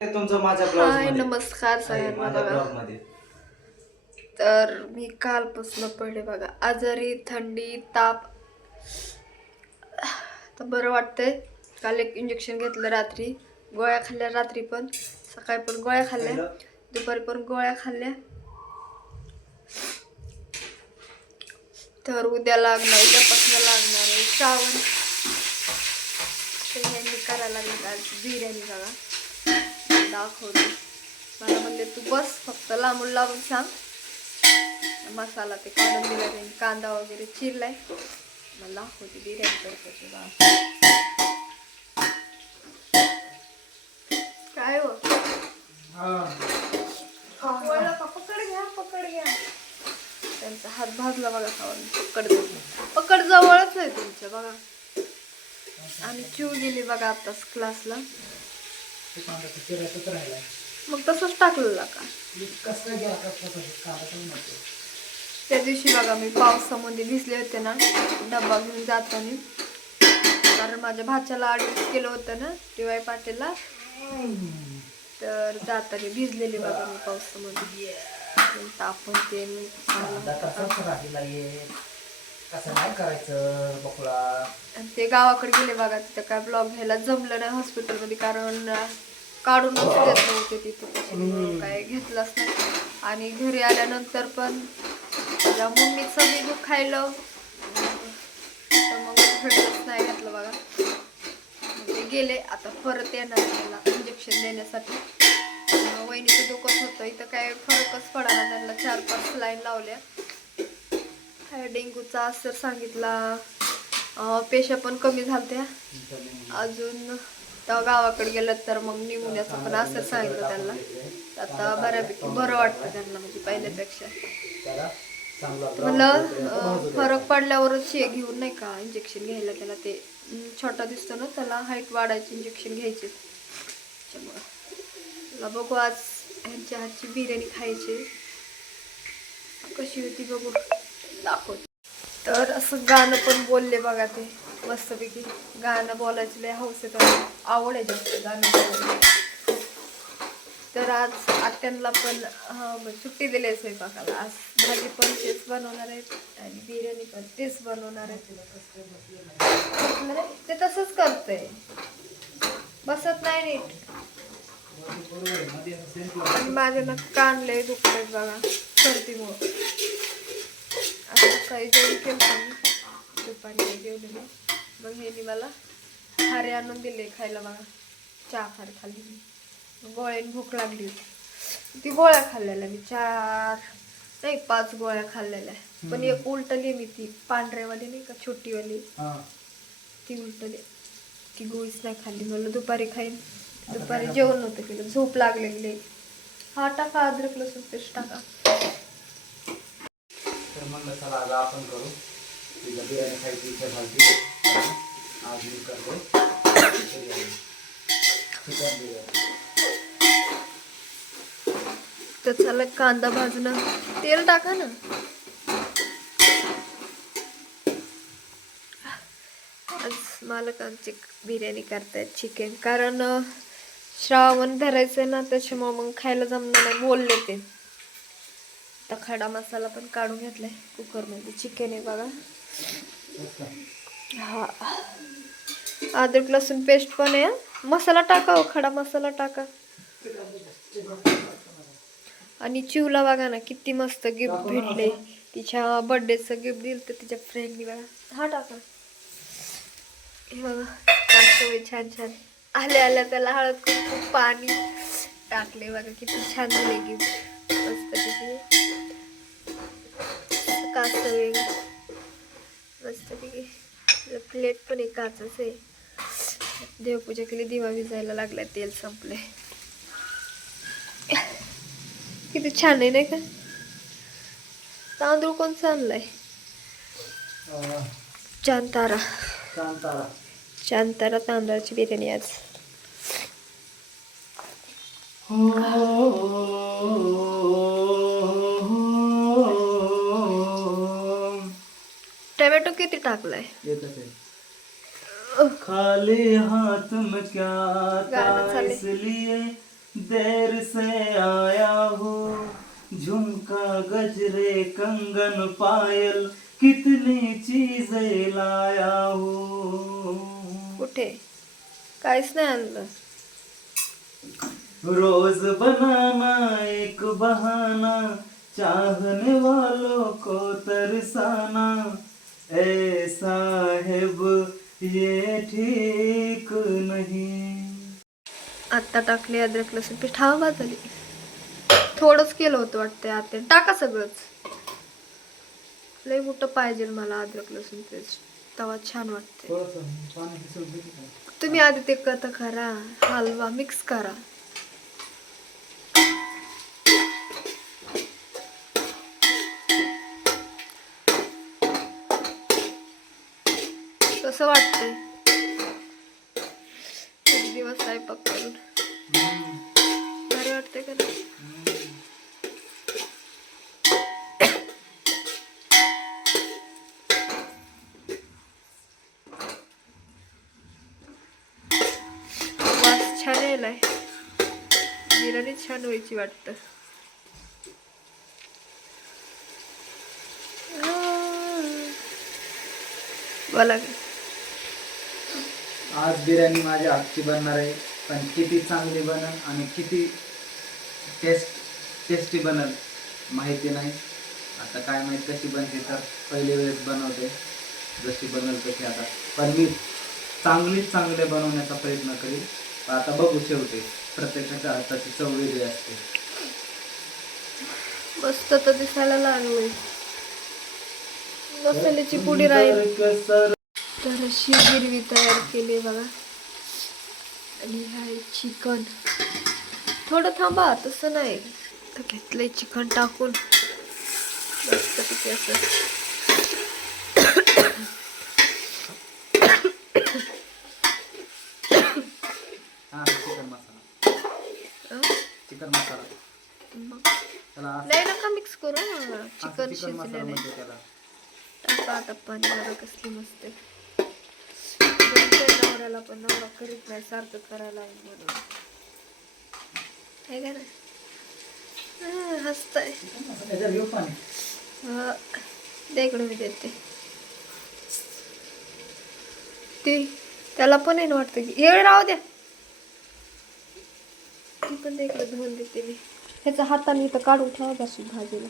तुमचं माझ्या ब्लाउज हाय मध्ये नमस्कार आहे, सगळ्यांना माझ्या बघा. ब्लॉग मध्ये. तर मी कालपासून पडले बघा आजारी, थंडी ताप. तर बरं वाटतंय. काल एक इंजेक्शन घेतलं रात्री, गोळ्या खाल्ल्या रात्री पण, सकाळी पण गोळ्या खाल्ल्या, दुपारी पण गोळ्या खाल्ल्या. तर उद्यापासून लागणार आहे श्रावण. तर ह्यांनी करायला लागले आज बिर्याणी बघा. दाखवते. मला म्हणले तू बस फक्त लांबून लांबून सांग. मसाला ते काढून दिला त्यांनी, कांदा वगैरे चिरलाय. मला दाखवते बिर्याणी करते बघा. काय हो पकड घ्या. त्यांचा हात भाजला बघा खाऊन. पकड जवळच आहे तुमच्या बघा. आणि चिव गेली बघा आताच क्लासला. मग तसंच टाकलेला का त्या दिवशी बघा मी पावसामध्ये भिजले होते ना डब्बा घेऊन जाताना. कारण माझ्या भाच्याला ऍडमिट केलं होतं ना टी.वाय. पाटीलला. तर जाताना भिजलेली बघा मी पावसामध्ये. तापून ते ते गावाकडे गेले बघा. तिथं काय ब्लॉग घ्यायला जमलं नाही हॉस्पिटलमध्ये, कारण काढूनच देत नव्हते तिथं, काय घेतलंच नाही. आणि घरी आल्यानंतर पण माझ्या मम्मीचं बी दुखायलं, तर मग भेटलंच नाही घेतलं बघा. ते गेले आता परत येणार त्याला इंजेक्शन देण्यासाठी. वहिनीचं दुखत होतं, इथं काय फरकच पडाना. त्यांना 4-5 लाईन लावल्या. काय डेंग्यूचा असर सांगितला. पेशा पण कमी झालत्या अजून. तेव्हा गावाकडे गेलं तर मग निमोनियाचं पण असर सांगितलं त्यांना. आता बऱ्यापैकी बरं वाटतं त्यांना, म्हणजे पहिल्यापेक्षा. मला फरक पडल्यावरच हे घेऊन नाही का इंजेक्शन घ्यायला. त्याला ते छोटा दिसतो ना, त्याला हाईट वाढायची इंजेक्शन घ्यायचे. त्यामुळं बघू आज ह्यांच्या हातची बिर्याणी खायची कशी होती बघू, दाखवते. तर असं गाणं पण बोलले बघा ते मस्तपैकी. गाणं बोलायची लय हौस आहे, आवड आहे जास्त गाणं बोलायला. तर आज आत्यांना पण सुट्टी दिली आहे स्वयंपाकाला. आज भाजी पण तेच बनवणार आहेत आणि बिर्याणी पण तेच बनवणार आहेत. ते तसंच करतंय, बसत नाही नीट. आणि माझ्या ना कान लय दुखत बघा सर्दीमुळं. आता काही जेवण केलं दुपारी जेवले मी. मग ह्यांनी मला खारे आणून दिले खायला बघा. चहा खारी खाल्ली मी. गोळ्याने भूक लागली होती. ती गोळ्या खाल्लेल्या मी 4 नाही 5 गोळ्या खाल्लेल्या. पण एक उलटली मी, ती पांढऱ्यावाली नाही का छोटीवाली, ती उलटली. ती गोळीच नाही खाल्ली. मला दुपारी खाईन. दुपारी जेवण नव्हतं केलं, झोप लागलेली. हा टाका अद्रक लसूण पेस्ट टाका. तर म्हणलं चला आज आपण करू. तिला बिर्याणी खायची इच्छा झाली. आज मी करतो चिकन बिर्याणी. तर चला कांदा भाजणं, तेल टाका ना. आज मालकांची बिर्याणी करतायत चिकन, कारण श्रावण धरायचं ना, त्याच्यामुळे मग खायला जमणार नाही बोलले ते. आता खडा मसाला पण काढून घेतलाय कुकरमध्ये. चिकन आहे बघा. हा अद्रक लसूण पेस्ट पण आहे. मसाला टाका हो, खडा मसाला टाका. आणि चिवला बघा ना किती मस्त गिफ्ट भेटले. तिच्या बर्थडेचं गिफ्ट दिलं तर तिच्या फ्रेंडनी बघा. हा टाका. हे बघा कासवे छान छान आल्या आल्या त्याला हळद कुंकू पाणी टाकले बघा. किती छान दिले गिफ्ट मस्त पैकी. कासवे मस्त पैकी. प्लेट पण एक काचच आहे. देवपूजा केली, दिवा विजायला लागलाय, तेल संपले. किती छान आहे नाही का. तांदूळ कोण आणलाय? चांतारा. चांतारा तांदळाची बिर्याणी आज. टोमॅटो किती टाकलाय? खाली हाथ में क्या था गाणं चाललंय. इसलिए देर से आया हूँ, झुमका गजरे कंगन पायल कितनी चीजें लाया हूँ. कुठे काहीच नाही आणलं. रोज बनाना एक बहाना, चाहने वालों को तरसाना, ए साहेब ये ठीक नहीं. आत्ता टाकले अद्रक लसूण पेस्ट. हा भाजली. थोडंच केलं होतं वाटतं आता. टाका सगळंच. लय मोठं पाहिजे मला अद्रक लसूण पेस्ट, तेव्हा छान वाटते. तुम्ही आधी ते कट करा, हलवा मिक्स करा. कसं वाटतंय एक दिवस स्वयंपाक करून? बरं वाटतंय का नाही? वास छान यायलाय. जिराने छान व्हायची वाटतं. बोला की. आज बिर्याणी माझ्या हातची बनणार आहे, पण किती चांगली बनल आणि किती टेस्टी बनल माहिती नाही. आता काय माहित कशी बनते, तर पहिली वेळेस बनवते, जशी बनल तशी. आता पण मी चांगले बनवण्याचा प्रयत्न करीन. पण आता बघू, शेवटी प्रत्येकाच्या हाताची चव वेगळी असते. मस्त तर दिसायला लागले. मसाल्याची पुडी राहील. तर अशी गिरवी तयार केली बघा. आणि हाय चिकन. थोडं थांबा, तसं नाही. तर घेतलंय चिकन टाकून मस्तपैकी असं. चिकन मसाला नाही नका मिक्स करू. चिकन शिजले नाही. टाका आता पाणी बघा कसली मस्त आहे. नवऱ्याला पण नवरा करीत नाही, सारखं करायला म्हणून आहे का नाही. हसताय. दे इकडे, मी देते. ती त्याला पण आहे ना वाटतं की येळ राहू द्या. ती पण दे इकडे, धुवून देते मी. ह्याचा हाताने इथं काढून ठेवा बसून भाजीला.